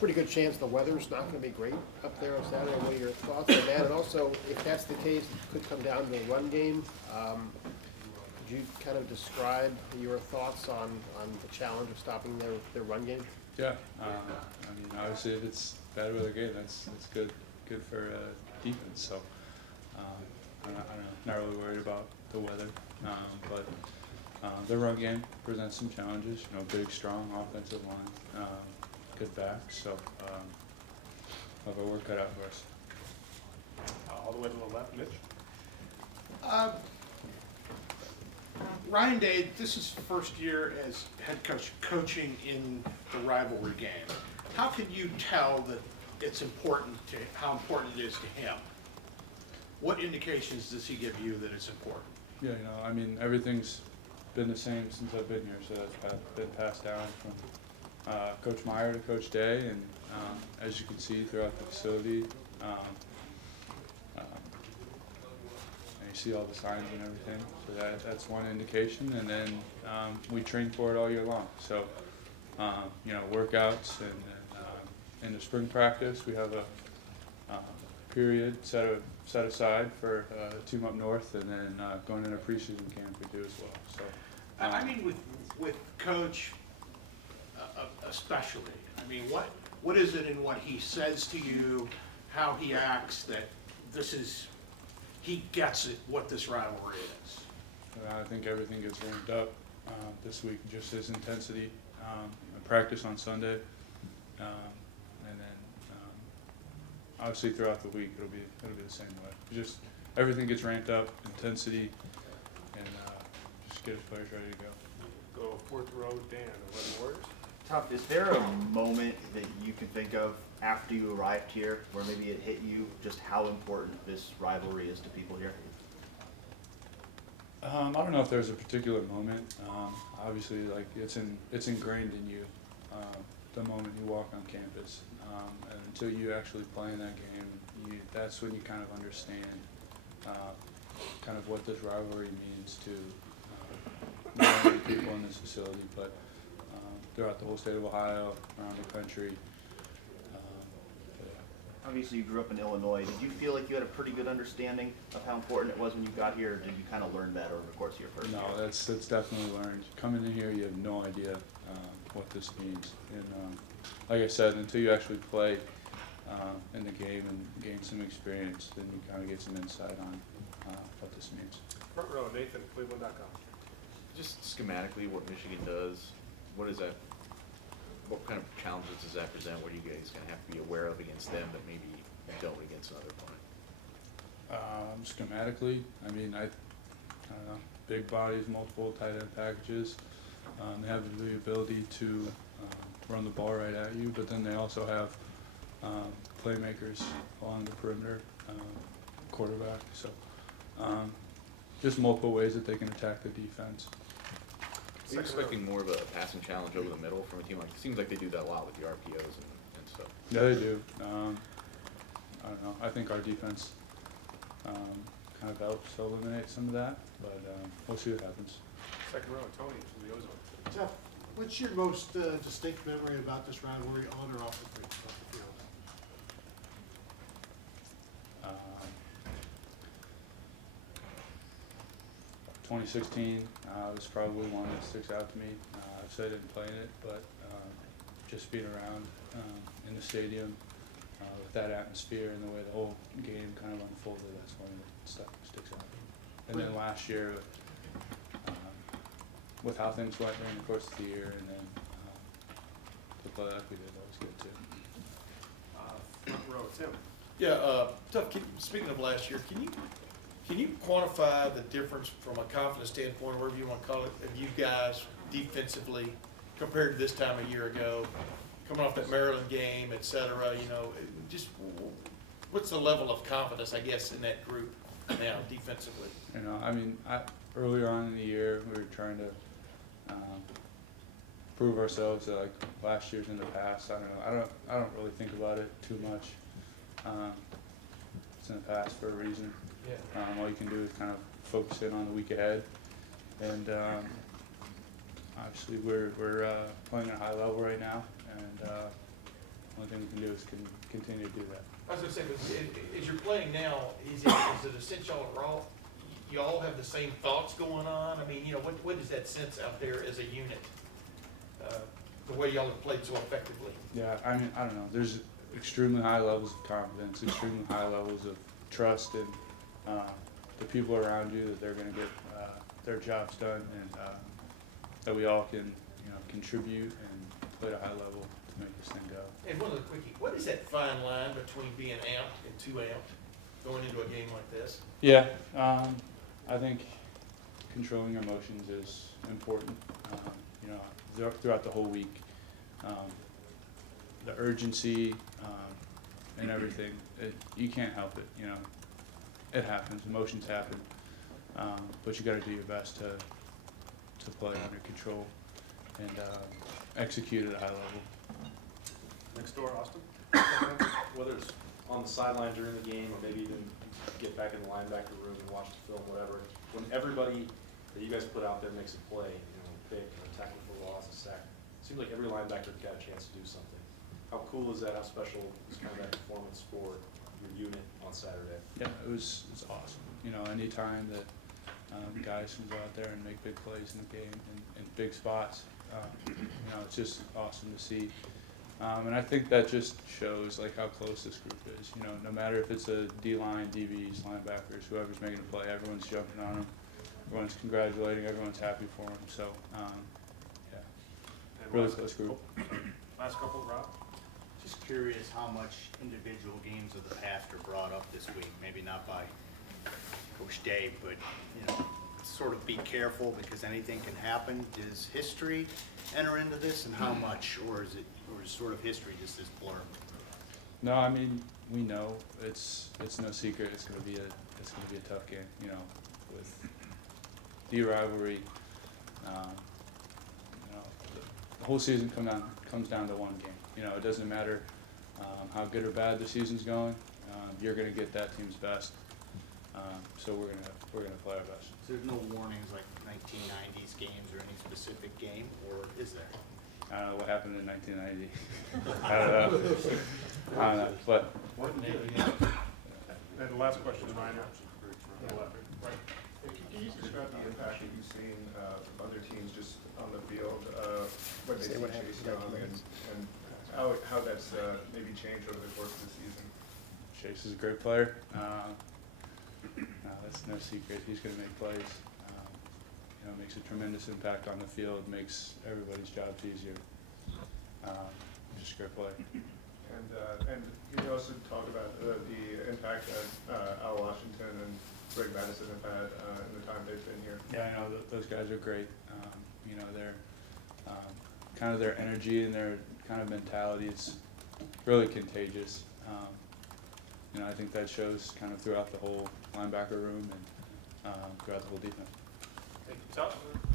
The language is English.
pretty good chance the weather's not going to be great up there on Saturday. What are your thoughts on that? And also, if that's the case, it could come down to the run game. Could you kind of describe your thoughts on the challenge of stopping their run game? Yeah, I mean, obviously, if it's bad weather game, that's good for defense. So I'm not really worried about the weather, but the run game presents some challenges. You know, big, strong offensive line, good backs. So we'll have our work cut out for us. All the way to the left, Mitch. Ryan Day, this is first year as head coach coaching in the rivalry game. How can you tell that it's important to how important it is to him? What indications does he give you that it's important? Yeah, you know, I mean, everything's been the same since I've been here, so that's been passed down from Coach Meyer to Coach Day, and as you can see throughout the facility, you see all the signs and everything, so that's one indication, and then we train for it all year long. So, you know, workouts, and in the spring practice, we have a period set aside for the team up north, and then going into preseason camp we do as well. So, I mean, with Coach especially, I mean, what is it in what he says to you, how he acts, that this is, he gets it, what this rivalry is? I think everything gets ramped up this week, just his intensity. Practice on Sunday, and then obviously throughout the week it'll be the same way. Just everything gets ramped up, intensity, and just get his players ready to go. Go fourth row, Dan, 11 Warriors. Tuf, is there a moment that you can think of after you arrived here where maybe it hit you just how important this rivalry is to people here? I don't know if there's a particular moment. Obviously, like it's ingrained in you the moment you walk on campus, and until you actually play in that game, that's when you kind of understand kind of what this rivalry means to not only people in this facility, but throughout the whole state of Ohio, around the country. Obviously, you grew up in Illinois. Did you feel like you had a pretty good understanding of how important it was when you got here, or did you kind of learn that over the course of your first year? No, that's definitely learned. Coming in here, you have no idea what this means. And like I said, until you actually play in the game and gain some experience, then you kind of get some insight on what this means. Front row, Nathan, Cleveland.com. Just schematically, what Michigan does, what is that? What kind of challenges does that present? What are you guys going to have to be aware of against them that maybe you don't against another opponent? Schematically, I mean, I don't know, big bodies, multiple tight end packages. They have the ability to run the ball right at you, but then they also have playmakers along the perimeter, quarterback. So just multiple ways that they can attack the defense. Are you expecting more of a passing challenge over the middle from a team like? It seems like they do that a lot with the RPOs and stuff. Yeah, they do. I don't know. I think our defense kind of helps eliminate some of that, but we'll see what happens. Second row, Tony from the Ozone. Jeff, what's your most distinct memory about this rivalry on or off the field? 2016 was probably one that sticks out to me. So I didn't play in it, but just being around in the stadium with that atmosphere and the way the whole game kind of unfolded, that's one that sticks out. And then last year, with how things went during the course of the year, and then to play like we did, that was good too. Front row, Tim. Yeah, Tuf, speaking of last year, can you quantify the difference from a confidence standpoint, wherever you want to call it, of you guys defensively compared to this time a year ago, coming off that Maryland game, et cetera, you know, just what's the level of confidence, I guess, in that group now defensively? You know, I mean, earlier on in the year, we were trying to prove ourselves like last year's in the past. I don't know. I don't really think about it too much. It's in the past for a reason. Yeah. All you can do is kind of focus in on the week ahead, and obviously we're playing at a high level right now, and only thing we can do is continue to do that. I was gonna say, but as you're playing now, is it essential at all? You all have the same thoughts going on? I mean, you know, what is that sense out there as a unit? The way y'all have played so effectively? Yeah, I mean, I don't know. There's extremely high levels of confidence, extremely high levels of trust in the people around you that they're going to get their jobs done, and that we all can, you know, contribute and play at a high level to make this thing go. And one other quickie, what is that fine line between being amped and too amped going into a game like this? Yeah, I think controlling your emotions is important. You know, throughout the whole week, the urgency and everything, you can't help it. You know, it happens. Emotions happen, but you got to do your best to play under control and execute at a high level. Next door, Austin. Whether it's on the sideline during the game or maybe even get back in the linebacker room and watch the film, whatever. When everybody that you guys put out there makes a play, you know, pick, or tackle for loss, a sack, it seems like every linebacker got a chance to do something. How cool is that? How special is kind of that performance for your unit on Saturday? Yeah, it's awesome. You know, anytime that guys can go out there and make big plays in the game in big spots, you know, it's just awesome to see. And I think that just shows like how close this group is. You know, no matter if it's a D-line, DBs, linebackers, whoever's making a play, everyone's jumping on them, everyone's congratulating, everyone's happy for them. So, yeah, And really close group. Last couple, Rob? Just curious how much individual games of the past are brought up this week, maybe not by Coach Dave, but, you know, sort of be careful because anything can happen. Does history enter into this, and how much, or is sort of history just this blur? No, I mean, we know it's no secret. It's gonna be a tough game. You know, with the rivalry. You know, the whole season comes down to one game. You know, it doesn't matter how good or bad the season's going. You're gonna get that team's best. So we're gonna play our best. So there's no warnings like 1990s games or any specific game, or is there? I don't know what happened in 1990. I don't know, but And the last question, Ryan. Can you describe the impact that you've seen from other teams just on the field when they see Chase Young and how that's maybe changed over the course of the season? Chase is a great player. No, that's no secret. He's going to make plays. You know, makes a tremendous impact on the field. Makes everybody's jobs easier. Just a great player. And you also talk about the impact that Al Washington and Greg Madison have had in the time they've been here. Yeah, I know those guys are great. You know, they're kind of their energy and their kind of mentality is really contagious. You know, I think that shows kind of throughout the whole linebacker room and throughout the whole defense. Thank you.